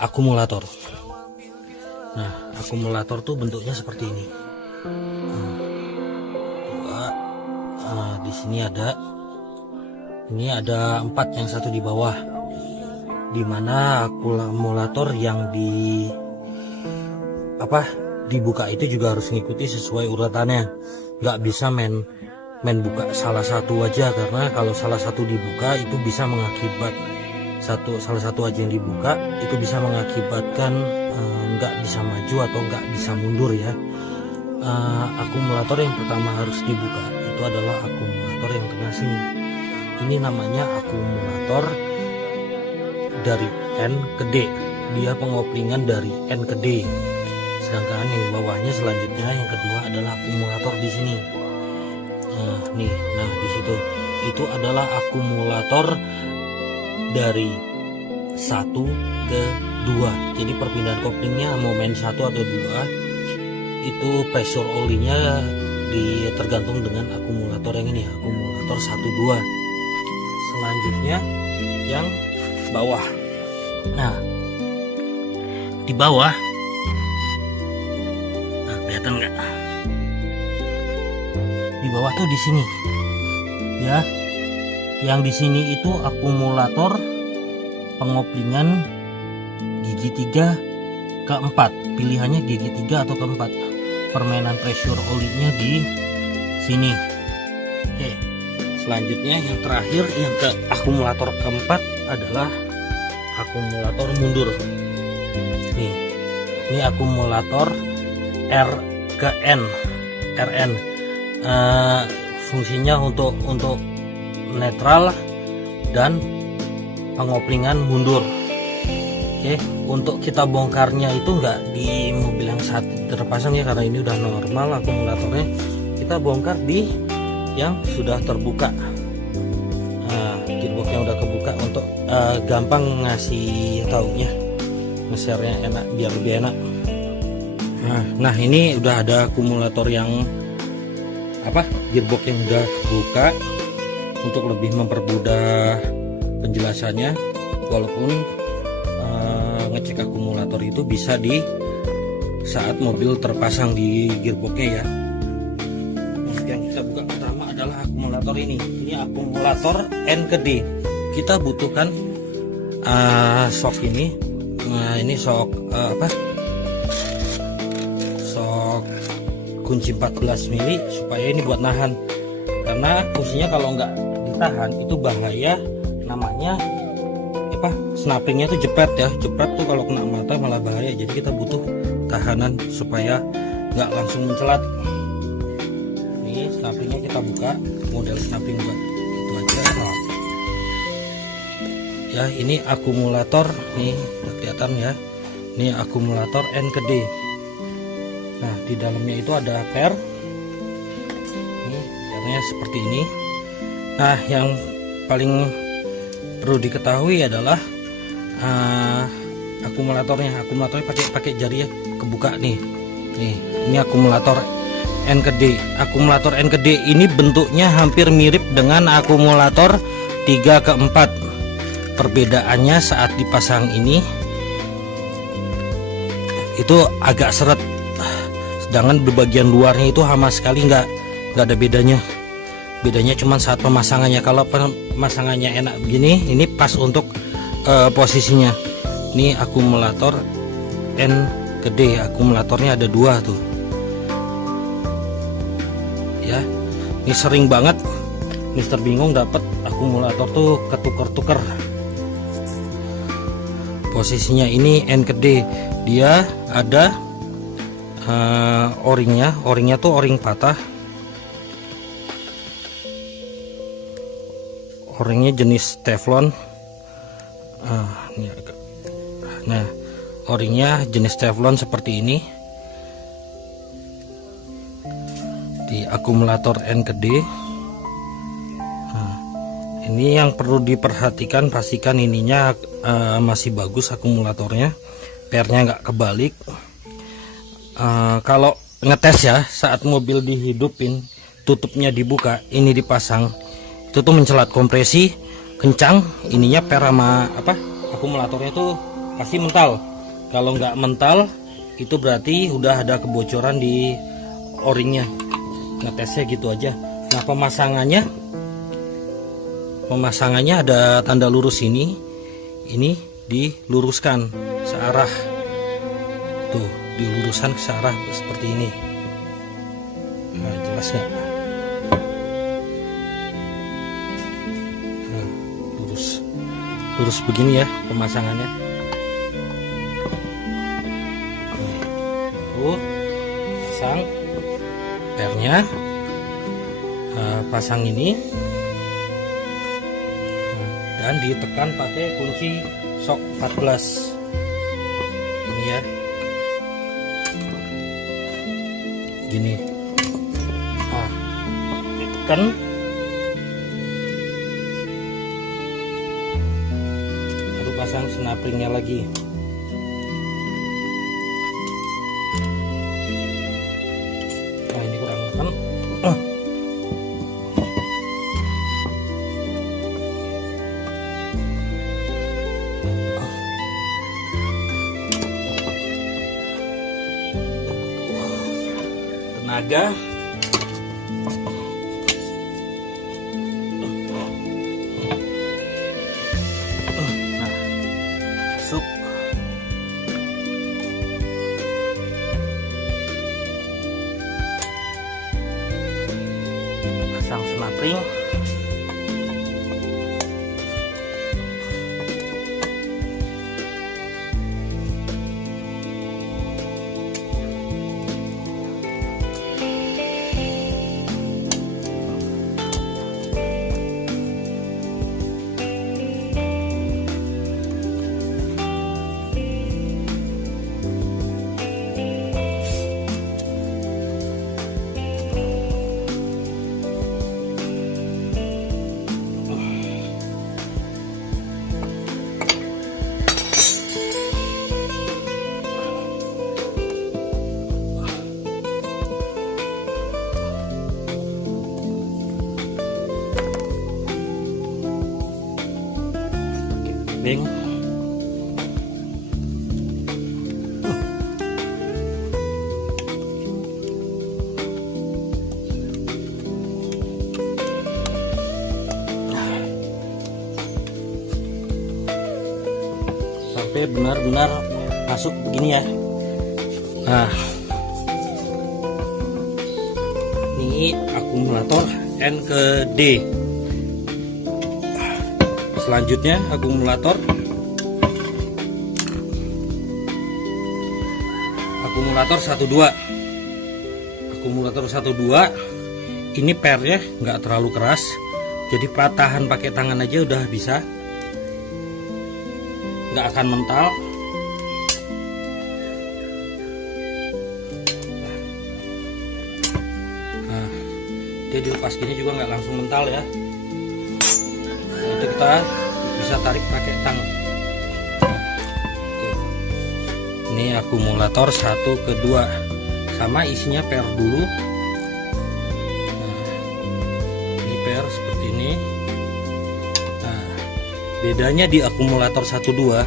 akumulator. Nah, akumulator tuh bentuknya seperti ini. Di sini ini ada 4, yang satu di bawah, dimana akumulator yang dibuka itu juga harus mengikuti sesuai urutannya. Nggak bisa main buka salah satu aja, karena kalau salah satu dibuka itu bisa salah satu aja yang dibuka itu bisa mengakibatkan nggak bisa maju atau nggak bisa mundur ya. Akumulator yang pertama harus dibuka itu adalah akumulator yang tengah sini. Ini namanya akumulator dari N ke D. Dia pengoplingan dari N ke D. Sedangkan yang bawahnya selanjutnya yang kedua adalah akumulator di sini. Nah di situ itu adalah akumulator dari 1 ke 2. Jadi perpindahan koplingnya mau main 1 atau 2 itu pressure olinya tergantung dengan akumulator yang ini, akumulator 1, 2. Selanjutnya yang bawah. Nah di bawah, kelihatan nggak? Di bawah tuh di sini ya, yang di sini itu akumulator pengoplingan gigi 3 ke 4. Pilihannya gigi 3 atau ke 4. Permainan pressure olinya di sini. Oke. Selanjutnya yang terakhir, yang ke akumulator keempat adalah akumulator mundur. Ini akumulator R ke N, RN. Fungsinya untuk netral dan pengoplingan mundur. Oke, untuk kita bongkarnya itu nggak di mobil yang saat terpasang ya, karena ini udah normal akumulatornya. Kita bongkar di yang sudah terbuka. Gearbox yang udah kebuka untuk gampang ngasih taunya, nge-share-nya enak, biar lebih enak. Nah ini udah ada akumulator yang gearbox yang udah kebuka untuk lebih mempermudah penjelasannya. Walaupun ngecek akumulator itu bisa di saat mobil terpasang di gearboxnya ya. Yang kita buka pertama adalah akumulator ini akumulator N ke D. Kita butuhkan shock ini. Ini shock shock kunci 14 mili supaya ini buat nahan, karena fungsinya kalau nggak ditahan itu bahaya, namanya snappingnya tuh jepret ya. Jepret tuh kalau kena mata malah bahaya, jadi kita butuh tahanan supaya nggak langsung mencelat. Ini snappingnya kita buka, model snapping buat itu aja. Ya ini akumulator nih, kelihatan ya, ini akumulator N ke D. Nah di dalamnya itu ada per, ini pernya seperti ini. Nah yang paling perlu diketahui adalah akumulatornya pakai jari ya, kebuka nih. Ini akumulator N ke D. Akumulator N ke D ini bentuknya hampir mirip dengan akumulator 3 ke 4. Perbedaannya saat dipasang ini itu agak seret, sedangkan di bagian luarnya itu sama sekali nggak ada bedanya. Bedanya cuma saat pemasangannya. Kalau pemasangannya enak begini, ini pas untuk posisinya. Ini akumulator N ke D, akumulatornya ada 2 tuh ya. Ini sering banget Mister bingung dapat akumulator tuh ketuker-tuker posisinya. Ini N ke D, dia ada o-ringnya tuh o-ring patah. O-ringnya jenis Teflon. Nah o-ringnya jenis Teflon seperti ini di akumulator N ke D. Ini yang perlu diperhatikan, pastikan ininya masih bagus akumulatornya, pernya nggak kebalik. Kalau ngetes ya, saat mobil dihidupin, tutupnya dibuka, ini dipasang, itu tuh mencelat kompresi kencang, ininya per sama akumulatornya tuh pasti mental. Kalau nggak mental itu berarti udah ada kebocoran di o-ringnya. Ngetesnya gitu aja. Nah, pemasangannya ada tanda lurus ini diluruskan searah, tuh diluruskan ke searah seperti ini. Nah, jelas nggak? Nah, lurus begini ya pemasangannya. Nah, pasang pernya, pasang ini, dan ditekan pakai kunci sok 14 ini ya, gini. Nah, ditekan, baru pasang snapringnya lagi. Nah, ini kurang kan. Tenaga. Nah, masuk. Pasang snapring. Beng. Sampai benar-benar masuk begini ya. Nah, ini akumulator N ke D. Selanjutnya akumulator 12. Akumulator 12 ini pernya nggak terlalu keras, jadi patahan pakai tangan aja udah bisa, nggak akan mental. Nah, dia dilepas gini juga nggak langsung mental ya. Itu kita bisa tarik pakai tang. Ini akumulator 1 ke 2 sama isinya per dulu. Nah, ini per seperti ini. Nah, bedanya di akumulator 1-2,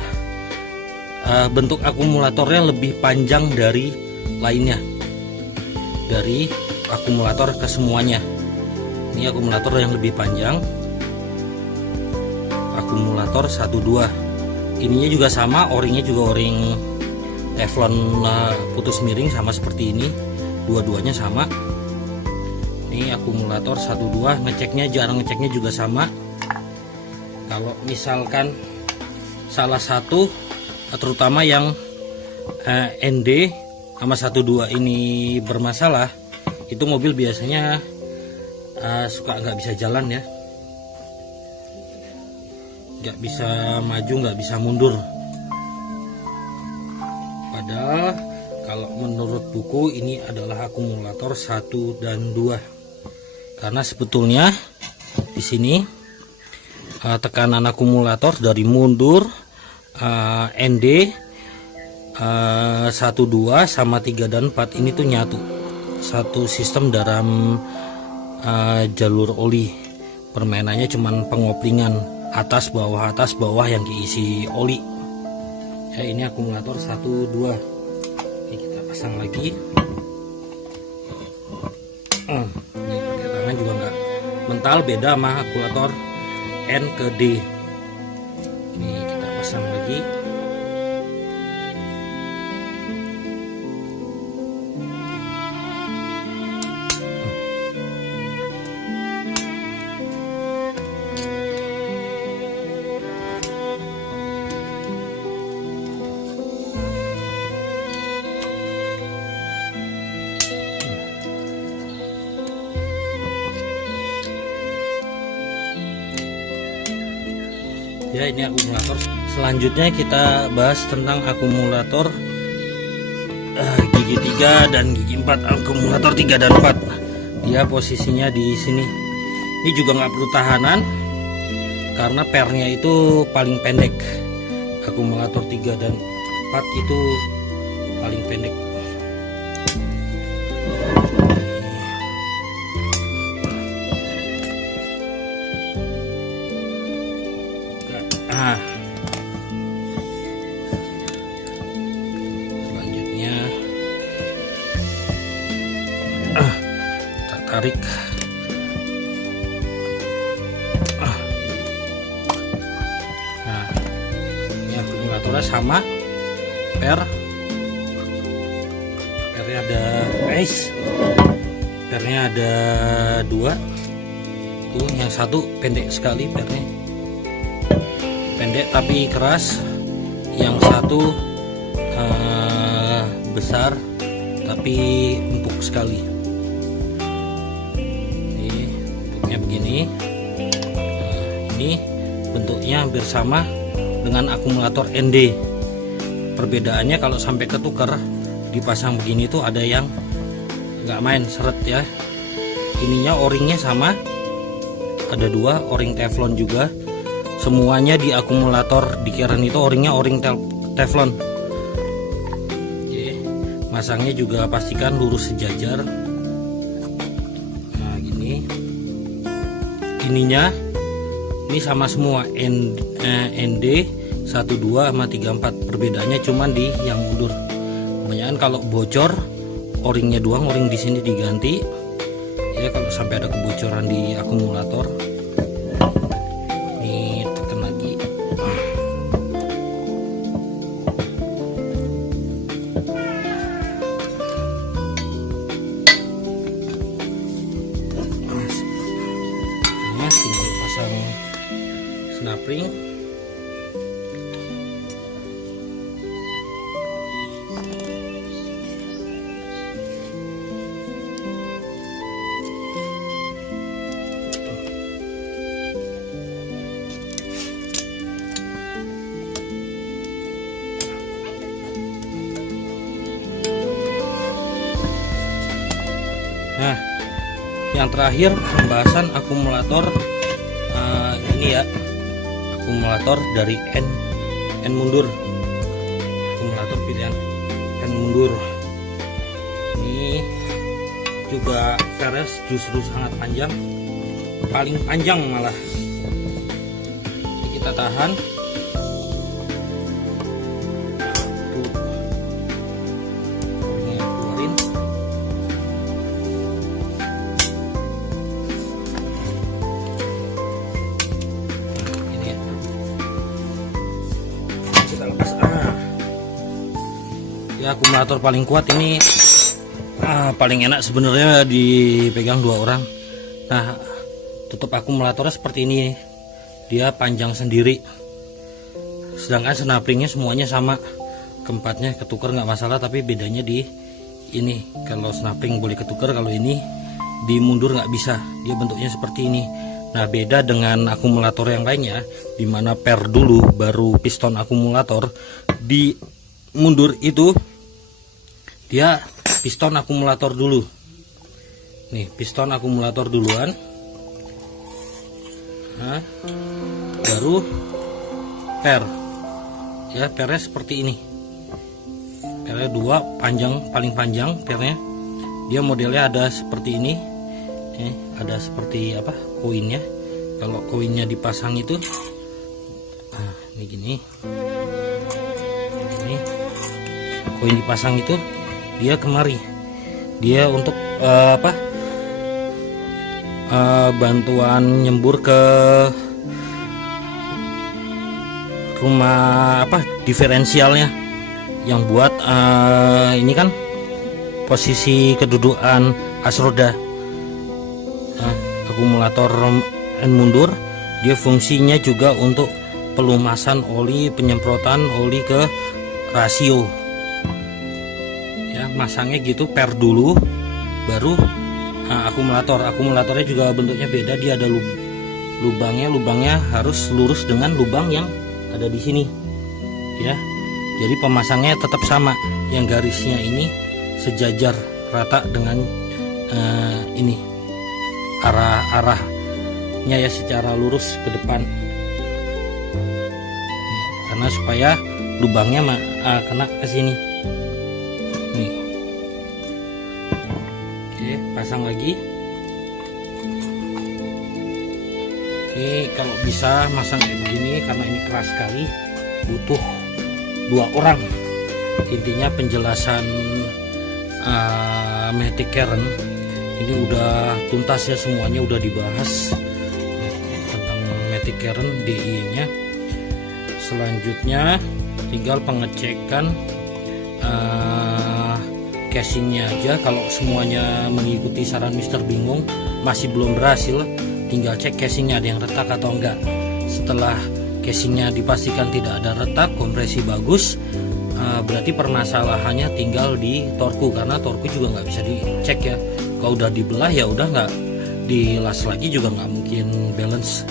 bentuk akumulatornya lebih panjang dari lainnya, dari akumulator ke semuanya. Ini akumulator yang lebih panjang, akumulator 1-2. Ininya juga sama, o-ringnya juga o-ring teflon putus miring sama seperti ini, dua-duanya sama. Ini akumulator 1-2, ngeceknya, jarang ngeceknya juga sama. Kalau misalkan salah satu, terutama yang ND sama 1-2 ini bermasalah, itu mobil biasanya suka nggak bisa jalan ya, nggak bisa maju, nggak bisa mundur. Padahal kalau menurut buku ini adalah akumulator 1 dan 2, karena sebetulnya di sini tekanan akumulator dari mundur ND 1, 2 sama 3 dan 4 ini tuh nyatu, satu sistem dalam jalur oli. Permainannya cuman pengoplingan atas bawah yang diisi oli ya. Ini akumulator 1 2. Ini kita pasang lagi. Ini pakai tangan juga nggak mental, beda sama akumulator N ke D. Ini kita pasang lagi. Ya, ini akumulator. Selanjutnya kita bahas tentang akumulator gigi 3 dan gigi 4. Akumulator 3 dan 4, dia posisinya di sini. Ini juga nggak perlu tahanan karena pernya itu paling pendek. Akumulator 3 dan 4 itu paling pendek. Selanjutnya kita tarik. Nah, ini akumulatornya sama, pernya ada 2. Tuh, yang satu pendek sekali pernya, pendek tapi keras. Yang satu besar tapi empuk sekali. Ini bentuknya begini. Ini bentuknya hampir sama dengan akumulator ND. Perbedaannya kalau sampai ketukar dipasang begini tuh ada yang nggak main, seret ya. Ininya o-ringnya sama, ada 2 o-ring teflon juga. Semuanya di akumulator di Karen itu o-ringnya o-ring teflon. Oke, masangnya juga pastikan lurus sejajar. Nah, gini. Ininya ini sama semua, ND 1 2 sama 3 4. Perbedaannya cuman di yang mundur. Kebanyakan kalau bocor o-ringnya doang, o-ring di sini diganti. Ya, kalau sampai ada kebocoran di akumulator. Tinggal pasang snap-ring. Nah, yang terakhir pembahasan akumulator ini ya, akumulator dari N mundur, akumulator pilihan N mundur. Ini juga keras, justru sangat panjang, paling panjang malah. Ini kita tahan. Ya, akumulator paling kuat ini, paling enak sebenarnya dipegang 2 orang. Nah, tutup akumulatornya seperti ini, dia panjang sendiri. Sedangkan snap-ringnya semuanya sama, keempatnya ketukar nggak masalah, tapi bedanya di ini. Kalau snap-ring boleh ketukar, kalau ini di mundur nggak bisa, dia bentuknya seperti ini. Nah, beda dengan akumulator yang lainnya, dimana per dulu baru piston akumulator. Di mundur itu dia piston akumulator dulu. Nih, piston akumulator duluan. Nah, baru per. Ya, pernya seperti ini. Pernya 2, panjang, paling panjang pernya. Dia modelnya ada seperti ini. Ada seperti apa? Koinnya. Kalau koinnya dipasang itu, nah, ini gini. koin dipasang itu dia kemari, dia untuk bantuan nyembur ke rumah diferensialnya yang buat ini kan posisi kedudukan as roda. Akumulator and mundur dia fungsinya juga untuk pelumasan oli, penyemprotan oli ke rasio ya, masangnya gitu per dulu baru akumulatornya juga bentuknya beda, dia ada lubangnya harus lurus dengan lubang yang ada di sini ya, jadi pemasangnya tetap sama, yang garisnya ini sejajar rata dengan ini arahnya ya, secara lurus ke depan karena supaya lubangnya kena ke sini nih. Oke, pasang lagi. Ini kalau bisa masang kayak begini karena ini keras sekali, butuh 2 orang. Intinya penjelasan Matic Karen ini udah tuntas ya, semuanya udah dibahas tentang Matic Karen DI nya. Selanjutnya tinggal pengecekan casingnya aja. Kalau semuanya mengikuti saran Mister Bingung masih belum berhasil, tinggal cek casingnya ada yang retak atau enggak. Setelah casingnya dipastikan tidak ada retak, kompresi bagus, berarti permasalahannya tinggal di torku, karena torku juga nggak bisa dicek ya. Kalau udah dibelah ya udah nggak dilas lagi juga nggak mungkin balance.